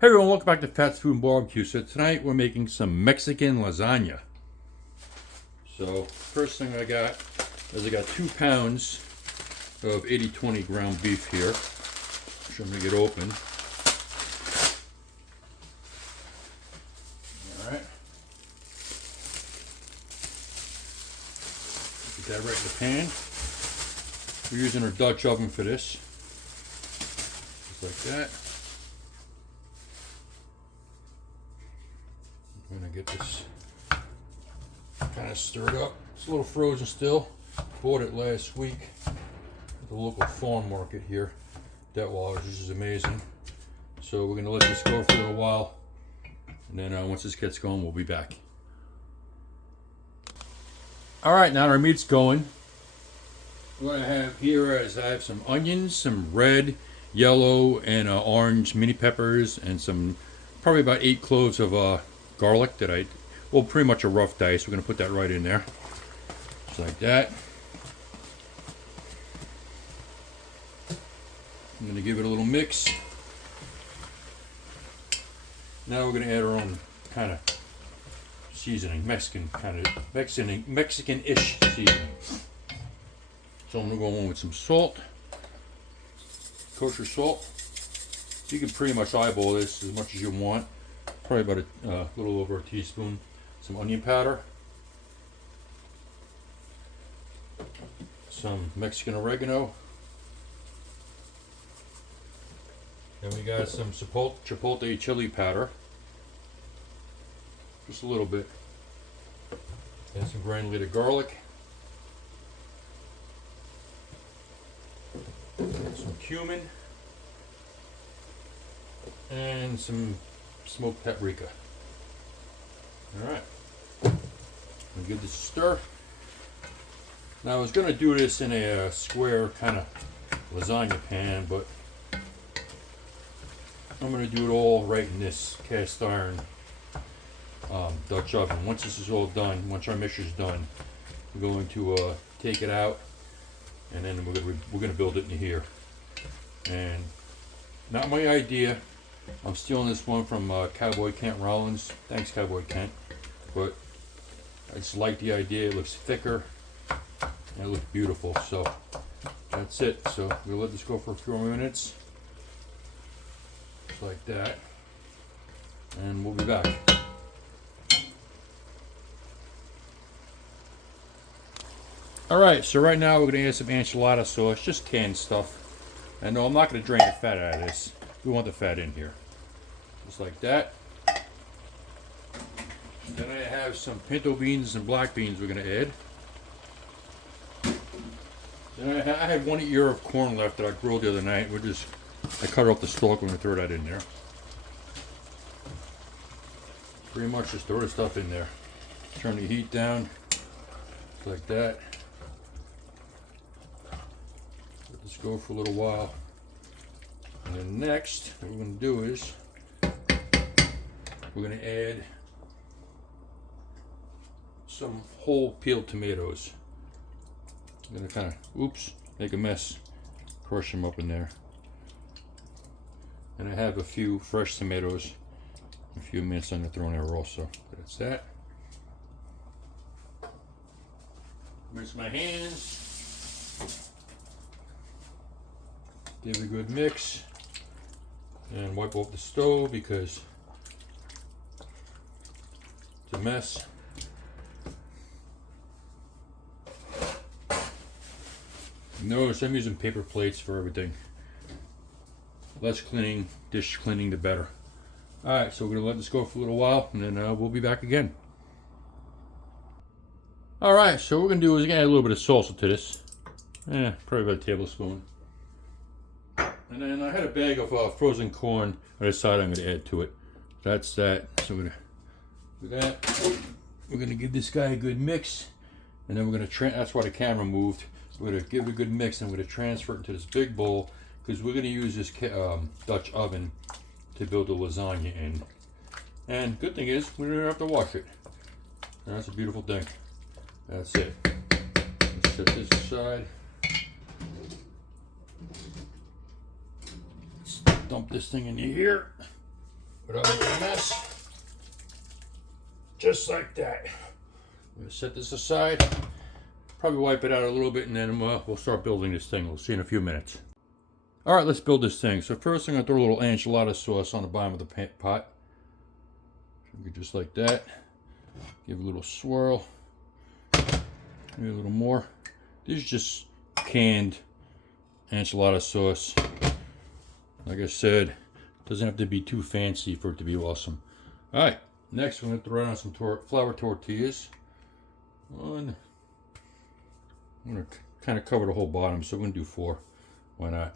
Hey everyone, welcome back to Fast Food and Barbecue. So tonight we're making some Mexican lasagna. So first thing I got is I got 2 pounds of 80/20 ground beef here, which I'm going to get open. Alright. Put that right in the pan. We're using our Dutch oven for this. Just like that. I'm going to get this kind of stirred up. It's a little frozen still. Bought it last week at the local farm market here, Detwaller's, which is amazing. So we're going to let this go for a little while, and then once this gets going, we'll be back. Alright, now our meat's going. What I have here is I have some onions, some red, yellow, and orange mini peppers, and some, probably about 8 cloves of garlic that well, pretty much a rough dice. We're going to put that right in there. Just like that. I'm going to give it a little mix. Now we're going to add our own kind of seasoning, Mexican-ish seasoning. So I'm going to go in with some salt, kosher salt. You can pretty much eyeball this as much as you want. Probably about a little over a teaspoon. Some onion powder, some Mexican oregano, and we got some chipotle chili powder, just a little bit, and some granulated garlic, some cumin, and some smoked paprika. Alright, I'll give this a stir. Now I was going to do this in a square kind of lasagna pan, but I'm going to do it all right in this cast iron Dutch oven. Once this is all done, once our mixture's done, we're going to take it out, and then we're going to build it in here. And not my idea. I'm stealing this one from Cowboy Kent Rollins. Thanks, Cowboy Kent. But I just like the idea. It looks thicker and it looks beautiful. So that's it. So we'll let this go for a few more minutes. Just like that. And we'll be back. Alright, so right now we're going to add some enchilada sauce. Just canned stuff. And no, I'm not going to drain the fat out of this. We want the fat in here. Just like that. Then I have some pinto beans and black beans we're going to add. Then I had 1 ear of corn left that I grilled the other night. I cut off the stalk. We're going to throw that in there. Pretty much just throw the stuff in there. Turn the heat down. Just like that. Let this go for a little while. And then next, what we're going to do is we're going to add some whole peeled tomatoes. I'm going to kind of, make a mess, crush them up in there. And I have a few fresh tomatoes, a few mints I'm going to throw in there also. That's that. Rinse my hands. Give it a good mix. And wipe off the stove because it's a mess. Notice I'm using paper plates for everything. Less cleaning, dish cleaning, the better. Alright, so we're going to let this go for a little while, and then we'll be back again. Alright, so what we're going to do is we're going to add a little bit of salsa to this. Probably about a tablespoon. And then I had a bag of frozen corn I decided I'm going to add to it. That's that. So we're going to give this guy a good mix, and then we're going to that's why the camera moved. We're going to give it a good mix, and we're going to transfer it into this big bowl because we're going to use this Dutch oven to build the lasagna in. And good thing is we don't have to wash it. And that's a beautiful thing. That's it. Let's set this aside. Let's dump this thing in here. without making a mess. Just like that. I'm gonna set this aside. Probably wipe it out a little bit, and then we'll start building this thing. We'll see in a few minutes. All right, let's build this thing. So first, I'm gonna throw a little enchilada sauce on the bottom of the pot. Just like that. Give it a little swirl. Maybe a little more. This is just canned enchilada sauce. Like I said, doesn't have to be too fancy for it to be awesome. All right, next we're gonna throw on some flour tortillas. I'm gonna kind of cover the whole bottom, so we're gonna do 4. Why not?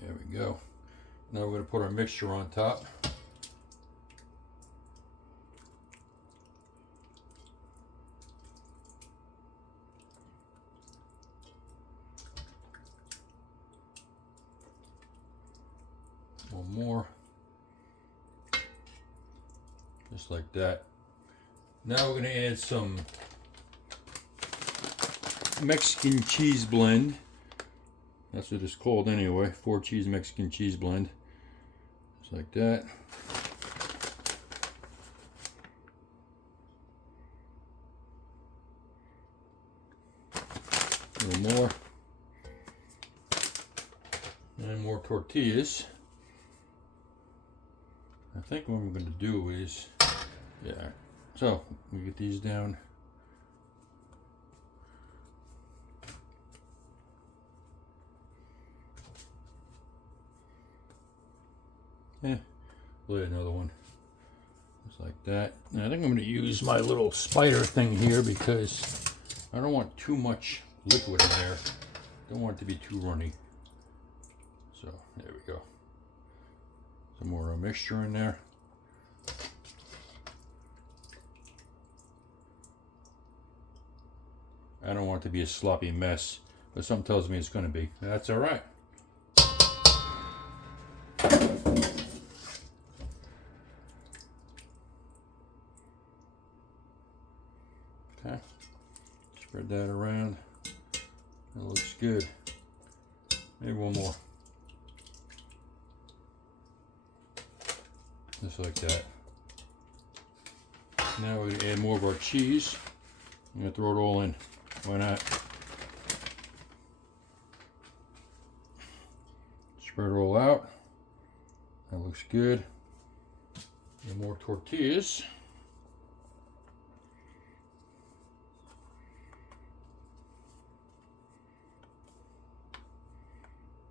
There we go. Now we're gonna put our mixture on top. One more. Just like that. Now we're going to add some Mexican cheese blend. That's what it's called anyway. 4 cheese Mexican cheese blend. Just like that. A little more. And more tortillas. I think what I'm going to do is, yeah, so we get these down. We'll add another one, just like that. And I think I'm going to use my little spider thing here because I don't want too much liquid in there. Don't want it to be too runny. So there we go. Some more mixture in there. I don't want it to be a sloppy mess, but something tells me it's going to be. That's all right. Okay, spread that around. That looks good. Maybe one more. Just like that. Now we're going to add more of our cheese. I'm going to throw it all in. Why not? Spread it all out. That looks good. And more tortillas.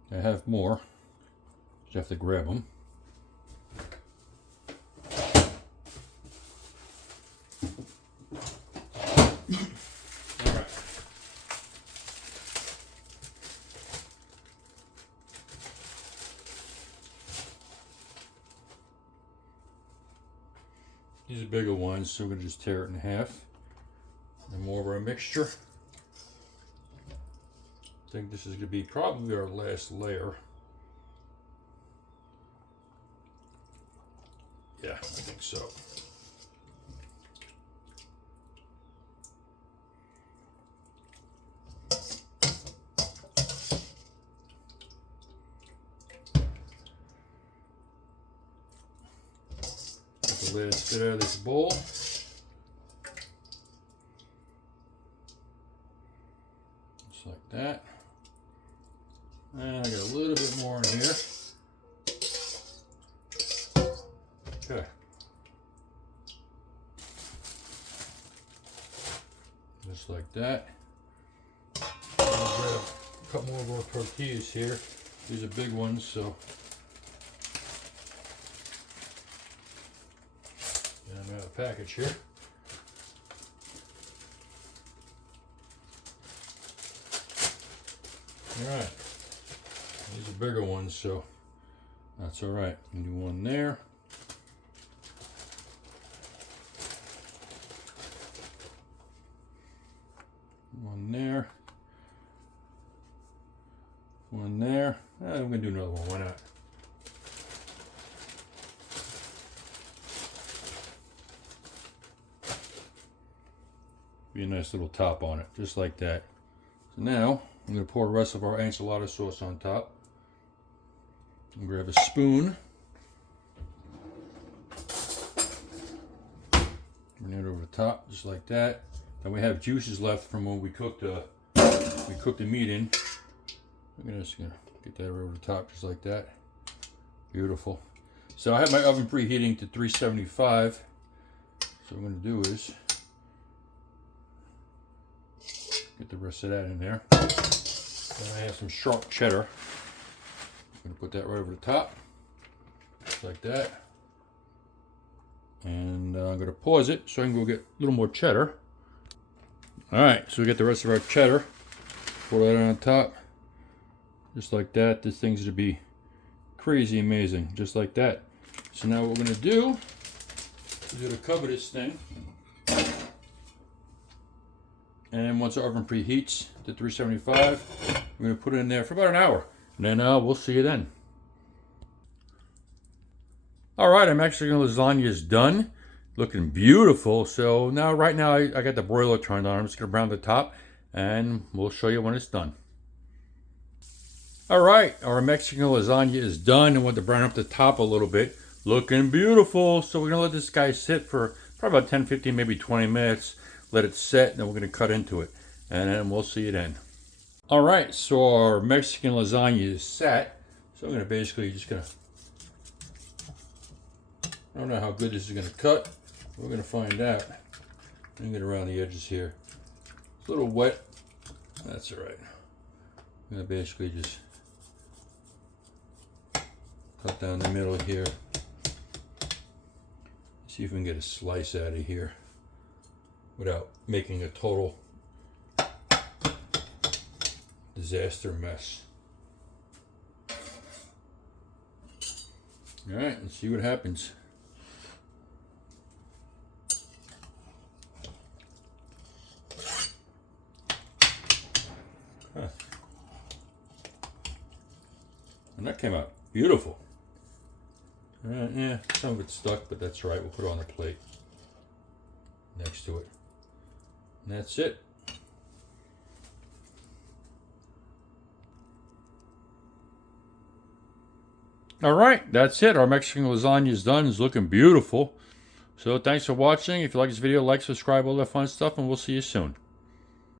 I have more. Just have to grab them. These are bigger ones, so we're going to just tear it in half. And more of our mixture. I think this is going to be probably our last layer. Yeah, I think so. Get the last bit out of this bowl. Just like that. And I got a little bit more in here. Okay. Just like that. I'll grab a couple more of our tortillas here. These are big ones, so get them out of the package here. All right. These are bigger ones, so that's all right. You can do one there. One there. One there. I'm going to do another one. Why not? Be a nice little top on it, just like that. So now I'm going to pour the rest of our enchilada sauce on top. And grab a spoon. Bring it over the top, just like that. Then we have juices left from when we cooked the meat in. I'm just gonna get that right over the top, just like that. Beautiful. So I have my oven preheating to 375. So what I'm gonna do is get the rest of that in there. Then I have some sharp cheddar. I'm gonna put that right over the top, just like that. And I'm gonna pause it so I can go get a little more cheddar. All right, so we get the rest of our cheddar. Pour that on top, just like that. This thing's gonna be crazy amazing, just like that. So now what we're gonna do is we're gonna cover this thing. And once our oven preheats to 375, we're going to put it in there for about an hour. And then we'll see you then. All right, our Mexican lasagna is done. Looking beautiful. So now, right now, I got the broiler turned on. I'm just going to brown the top, and we'll show you when it's done. All right, our Mexican lasagna is done. And want to brown up the top a little bit. Looking beautiful. So we're going to let this guy sit for probably about 10, 15, maybe 20 minutes. Let it set, and then we're going to cut into it. And then we'll see you then. All right, so our Mexican lasagna is set. So I'm going to basically just going to... I don't know how good this is going to cut. We're going to find out. I'm going to get around the edges here. It's a little wet. That's all right. I'm going to basically just cut down the middle here. See if we can get a slice out of here without making a total disaster mess. All right, let's see what happens. Huh. And that came out beautiful. Yeah, some of it's stuck, but that's right. We'll put it on the plate next to it. And that's it. All right, that's it. Our Mexican lasagna is done. It's looking beautiful. So thanks for watching. If you like this video, like, subscribe, all that fun stuff, and we'll see you soon.